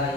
mulai.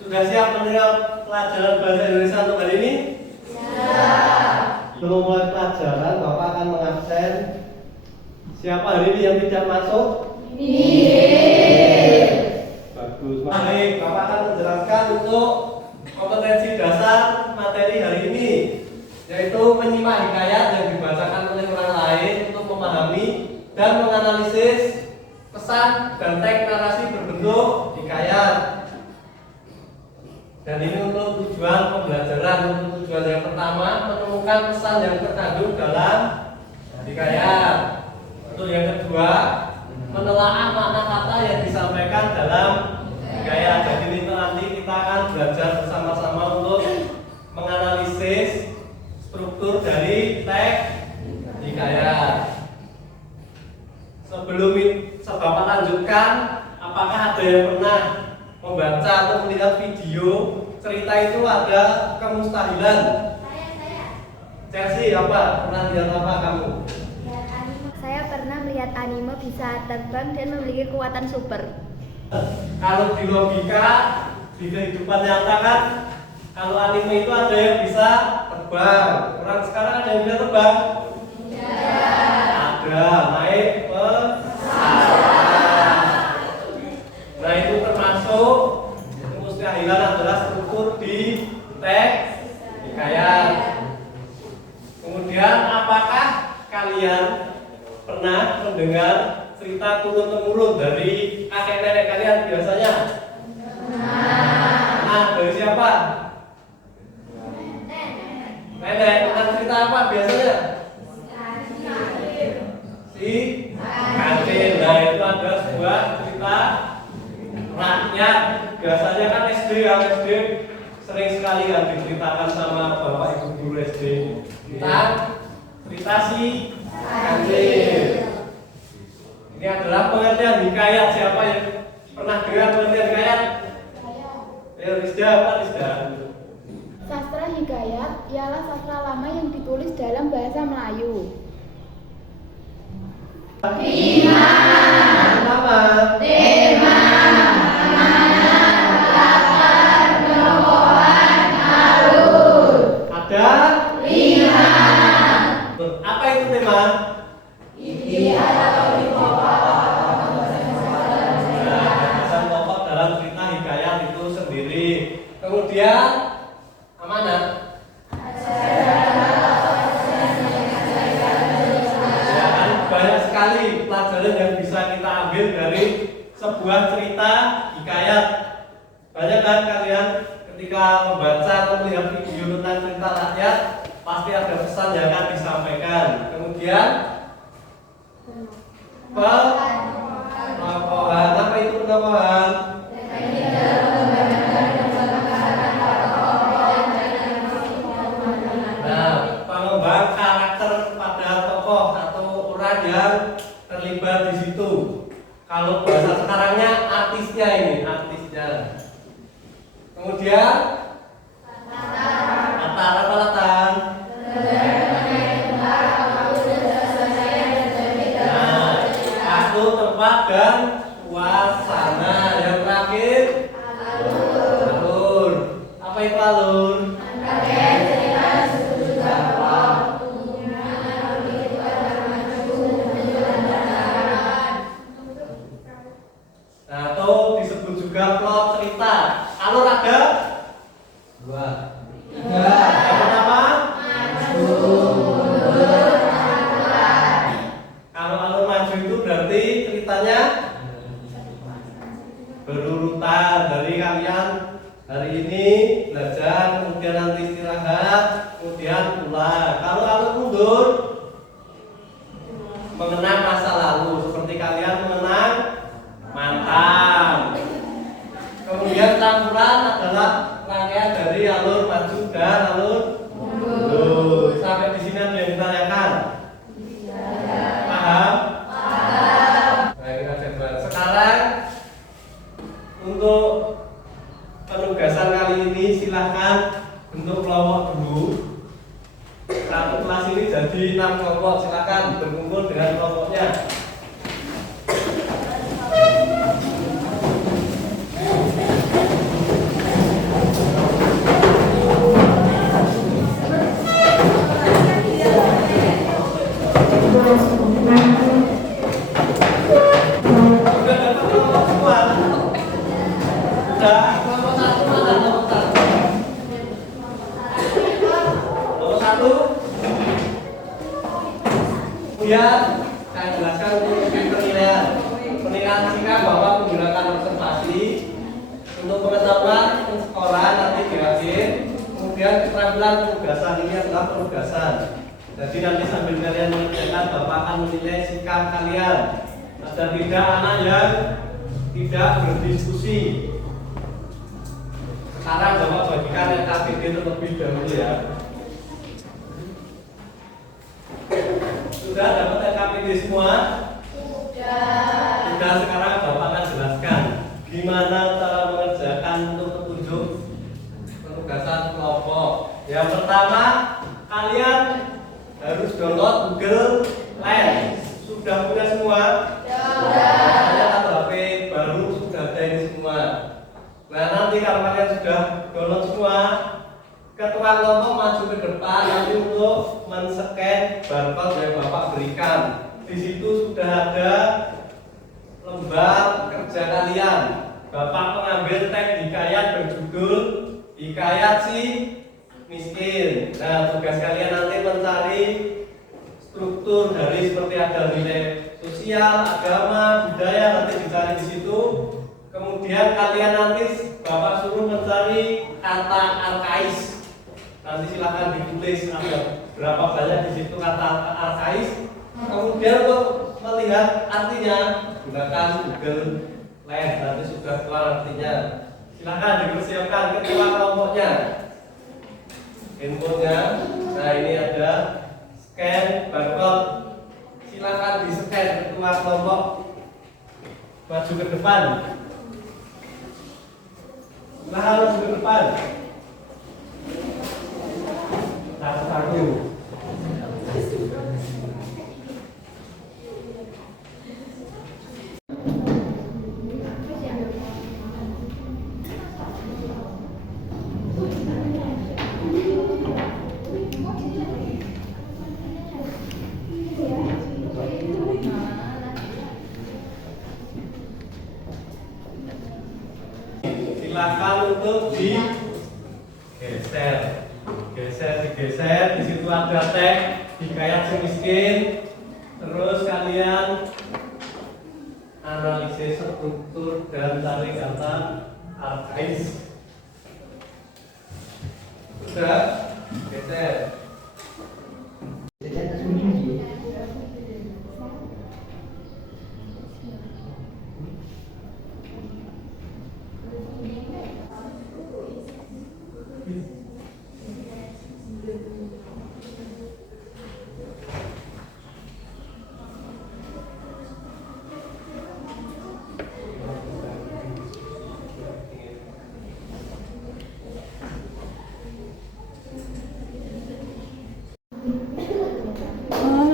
Sudah siap menerima pelajaran bahasa Indonesia untuk hari ini? Siap. Sebelum mulai pelajaran, Bapak akan mengabsen. Siapa hari ini yang tidak masuk? Bagus. Baik, Bapak akan menjelaskan untuk kompetensi dasar materi hari ini, yaitu menyimak hikayat yang dibacakan oleh orang lain untuk memahami dan menganalisis pesan dan teks narasi berbentuk hikayat. Dan ini untuk tujuan pembelajaran. Untuk tujuan yang pertama, menemukan pesan yang terkandung dalam hikayat. Untuk yang kedua, menelaah makna kata yang disampaikan dalam hikayat. Jadi ini nanti kita akan belajar bersama-sama untuk menganalisis struktur dari teks hikayat. Sebelum Bapak lanjutkan, apakah ada yang pernah membaca atau melihat video cerita itu ada kemustahilan? Saya. Chelsea, apa? Pernah lihat apa kamu? Saya pernah melihat anime bisa terbang dan memiliki kekuatan super. Kalau di logika, di kehidupan nyata kan, kalau anime itu ada yang bisa terbang. Orang sekarang ada yang bisa terbang? Ada, naik pesawat. Nah itu termasuk kemustahilan adalah struktur di teks hikayat. Kemudian apakah kalian pernah mendengar cerita turun-temurun dari kakek nenek kalian biasanya? Nah, dari siapa? Nenek. Tentang cerita apa biasanya? Si Kancil. Nah itu ada sebuah cerita rakyat. Biasanya kan SD sering sekali kan diceritakan sama bapak ibu guru SD tentang cerita si Kancil. Ini adalah pengertian hikayat. Siapa yang pernah dengar pengertian hikayat? Ya, Rizda, apa Rizda? Sastra hikayat ialah sastra lama yang ditulis dalam bahasa Melayu. Nama ada 5. Apa itu tema? Pesan pokok dalam cerita hikayat itu sendiri. Kemudian amanat. Ya, kan banyak sekali pelajaran yang bisa kita ambil dari sebuah cerita hikayat. Banyak kan kalian ketika membaca atau melihat video tentang cerita rakyat, pasti ada pesan yang akan disampaikan. Kemudian penokohan. Apa itu penokohan? Nah, pengembang karakter pada tokoh atau orang yang terlibat di situ. Kalau bahasa sekarangnya artisnya ini, artisnya. Kemudian latar apa latar? Nah, waktu, tempat dan suasana. Yang terakhir alur. Apa itu alur? Nah, atau disebut juga plot cerita. Alur ada 2. Yang pertama, kalau alur maju itu berarti ceritanya berurutan. Dari kalian hari ini belajar, kemudian nanti istirahat, kemudian pulang. Kalau alur mundur, mengenang masa lalu, seperti kalian mengenang mantan. Kemudian campuran adalah rangkaian dari alur maju dan alur mundur. Sampai di sini ada yang ditanyakan? kelompok, silakan berkumpul dengan kelompoknya. Kemudian saya jelaskan untuk penilaian. Penilaian sikap bahwa menggunakan observasi untuk pengetahuan penskoran nanti di akhir. Kemudian keterampilan penugasan ini adalah penugasan. Jadi nanti sambil kalian mengerjakan, Bapak akan menilai sikap kalian. Ada tidak anak yang tidak berdiskusi. Sekarang Bapak bagikan LKPD terlebih dahulu ya. Sudah dapat LKPD semua? Sudah, sekarang Bapak akan jelaskan gimana cara mengerjakan untuk petunjuk penugasan kelompok. Yang pertama, kalian harus download Google Lens. Sudah punya semua? Sudah. Atau HP baru sudah ada ini semua. Nah, nanti kalau kalian sudah download semua, ketua kelompok maju ke depan nanti untuk men-scan barcode yang Bapak berikan. Di situ sudah ada lembar kerja kalian. Bapak mengambil tag hikayat berjudul Hikayat si Miskin. Nah, tugas kalian nanti mencari struktur dari seperti ada nilai sosial, agama, budaya, nanti dicari di situ. Kemudian kalian nanti Bapak suruh mencari kata arkais. Nanti silahkan ditulis ada berapa banyak di situ kata arkais. Kemudian untuk melihat artinya gunakan Google Lens. Nanti sudah keluar artinya. Silahkan dipersiapkan ketua kelompoknya. Inputnya. Nah, ini ada scan barcode. Silahkan di scan ketua kelompok. Maju ke depan. Silahkan maju ke depan. Satu-satu. Silakan untuk digeser. Digeser, di situ ada tag hikayat si miskin. Terus kalian analisis struktur dan cari kata arkais. Sudah, geser.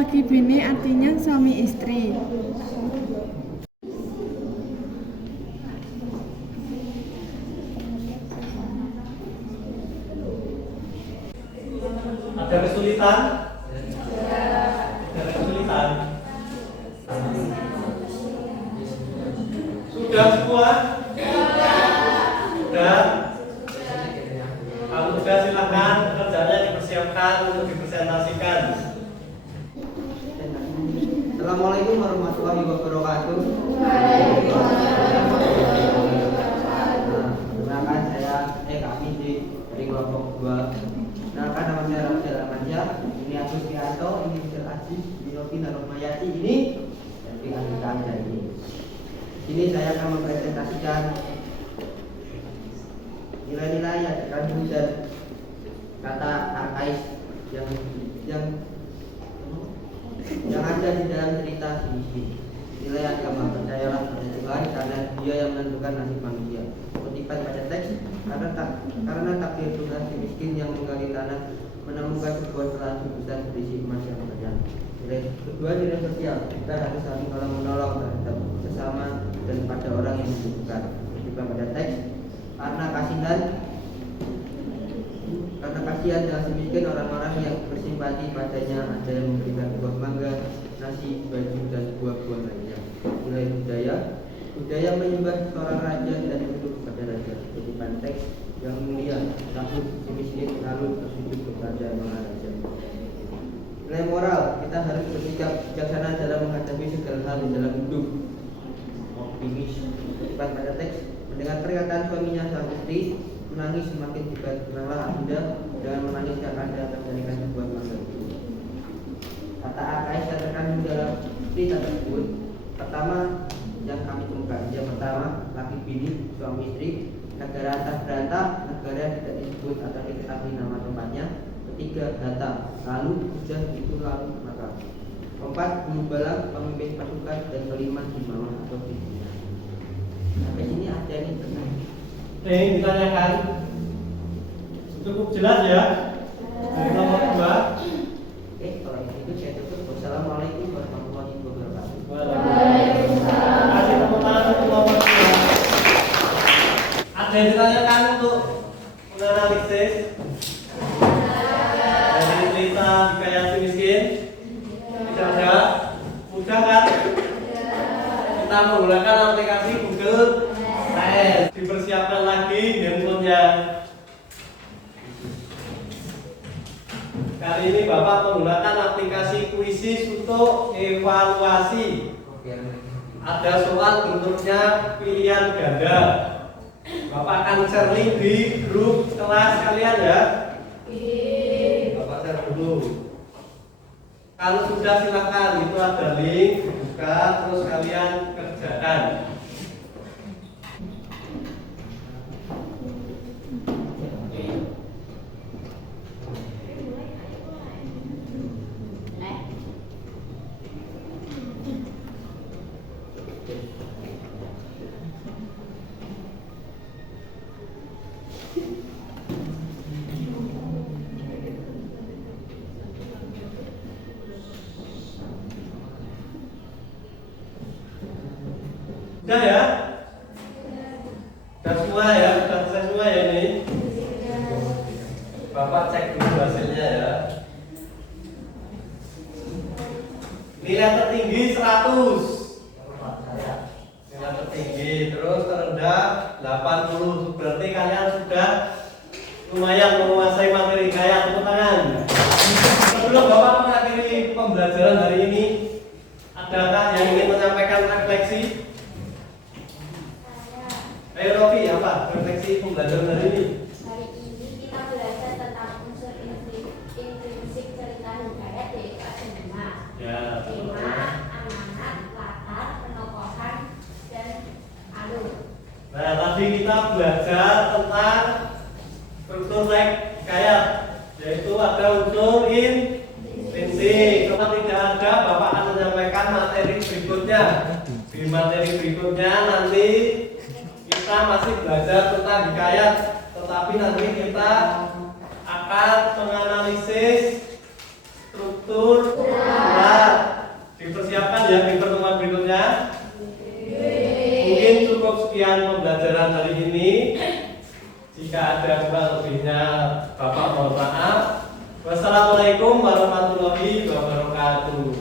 Laki bini artinya suami istri. Ada kesulitan? Ada kesulitan? Sudah semua? Sudah? Kalau sudah silakan kerjanya dipersiapkan untuk dipresentasikan. Assalamualaikum warahmatullahi wabarakatuh. Perkenalkan saya kami dari kelompok 2. Perkenalkan nama saya Rasul Amansyah. Ini Agus Kianto, ini Mr. Aziz, ini Novi Naromayati, ini dan ini Andika Anjani. Ini saya akan mempresentasikan nilai-nilai yang terkandung dan kata arkais yang ada di dalam cerita si miskin. Nilai agama, percayalah pada Tuhan karena Dia yang menentukan nasib manusia. Kutipan pada teks, karena takdir Tuhan si miskin yang menggali tanah menemukan sebuah selasih besar berisi emas yang berlian. Kedua, nilai sosial. Kita harus saling menolong terhadap sesama dan pada orang yang membutuhkan. Juga pada teks, karena kasihan dan semiskin orang-orang yang bersimpati padanya, ada yang memberikan buah mangga, nasi, baju, dan buah-buah lainnya. Nilai budaya menyembah seorang raja dan tunduk kepada raja. Kutipan teks yang mulia, takut si miskin lalu bersujud kepada maharaja. Nilai moral, kita harus bersikap bijaksana dalam menghadapi segala hal di dalam hidup. Optimis. Kutipan pada teks, mendengar perkataan suaminya sang istri, menangis semakin dekat. Tenanglah Anda, jangan menangis karena Anda terjadikan sebuah mangga. Kata AKS yang terkandung dalam cerita tersebut, pertama yang kami temukan, yang pertama laki bini, suami istri, negara atas berantah, negara tidak disebut atau diketahui nama tempatnya. Ketiga, data, lalu hujan itu lalu maka. Keempat, bulu balang, pemimpin pasukan, dan kelima himawan atau pimpinan. Sampai sini ada yang benar. Ditanyakan cukup jelas ya. Dari nomor 2. Kalau itu saya tutup. Wassalamualaikum warahmatullahi wabarakatuh. Waalaikumsalam. Kasih tepuk tangan untuk nomor 2. Ada yang ditanyakan untuk menganalisis dari cerita hikayat si miskin? Tidak ada. Mudah kan? Kita menggunakan aplikasi Google Lens. Dipersiapkan lagi handphonenya. Kali ini Bapak menggunakan aplikasi Quizzes untuk evaluasi. Ada soal bentuknya pilihan ganda. Bapak akan share link di grup kelas kalian ya. Bapak share dulu. Kalau sudah silakan, itu ada link, buka, terus kalian kerjakan. Udah ya? Udah semua ya? Udah selesai semua ya ini? Bapak cek dulu hasilnya ya. Nilai tertinggi 100. Nilai tertinggi, terus terendah 80. Berarti kalian sudah lumayan menguasai materi hikayat. Tepuk tangan. Sebelum Bapak mengakhiri pembelajaran hari ini, adakah yang ingin menyampaikan refleksi? Ayo Rofi, apa refleksi pembelajaran hari ini? Hari ini kita belajar tentang unsur intrinsik cerita hikayat, yaitu ada 5. Ya. Tema, amanat, latar, penokohan, dan alur. Nah, tadi kita belajar tentang struktur hikayat, yaitu ada unsur intrinsik. Kalau tidak ada, Bapak akan menyampaikan materi berikutnya. Di materi berikutnya nanti kita masih belajar tentang hikayat, tetapi nanti kita akan menganalisis struktur surat. Dipersiapkan ya di pertemuan berikutnya. Mungkin cukup sekian pembelajaran hari ini. Jika ada kurang lebihnya, Bapak mohon maaf. Wassalamualaikum warahmatullahi wabarakatuh.